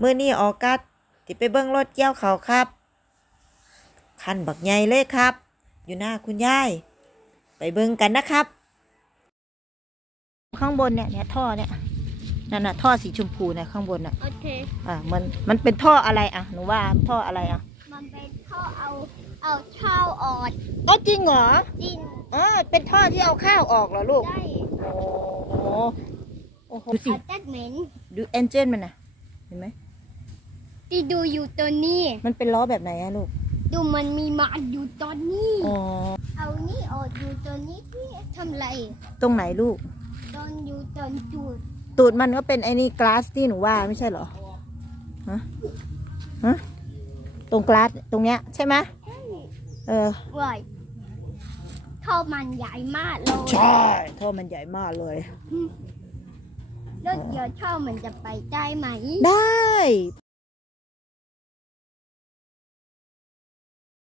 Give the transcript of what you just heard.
มื้อนี้ออกัสสิไปเบิ่งรถเกี่ยวเขาวครับ คันบักใหญ่เลยครับ อยู่หน้าคุณยาย ไปเบิ่งกันนะครับ ข้างบนเนี่ยเนี่ยท่อเนี่ยนั่นน่ะท่อสีชมพูเนี่ยข้างบนน่ะโอเค อ่ามันมันเป็นท่ออะไรอะหนูว่าท่ออะไรอะ มันเป็นท่อเอาเอาข้าวออดอ๋อจริงเหรอดินอ๋อเป็นท่อที่เอาข้าวออกเหรอลูก ได้โอ้โหโอ้โหดูสิเอาตัดเหม็นดูเอนจินมันน่ะเห็นไหม ที่ดูอยู่ตัวนี้ มันเป็นล้อแบบไหนอะลูก ดูมันมีหมาอยู่ตอนนี้ อ๋อ เอานี่ออกอยู่ตัวนี้ที่ทำไรตรงไหนลูก ตอนอยู่ตอนจุดตูดมันก็เป็นไอ้นี่กลาสที่หนูว่าไม่ใช่เหรอ ฮะ ฮะ ตรงกลาสตรงเนี้ยใช่ไหมเออ เว้ยท่อมันใหญ่มากเลยใช่ท่อมันใหญ่มากเลย แล้วเดี๋ยวท่อมันจะไปได้ไหม ได้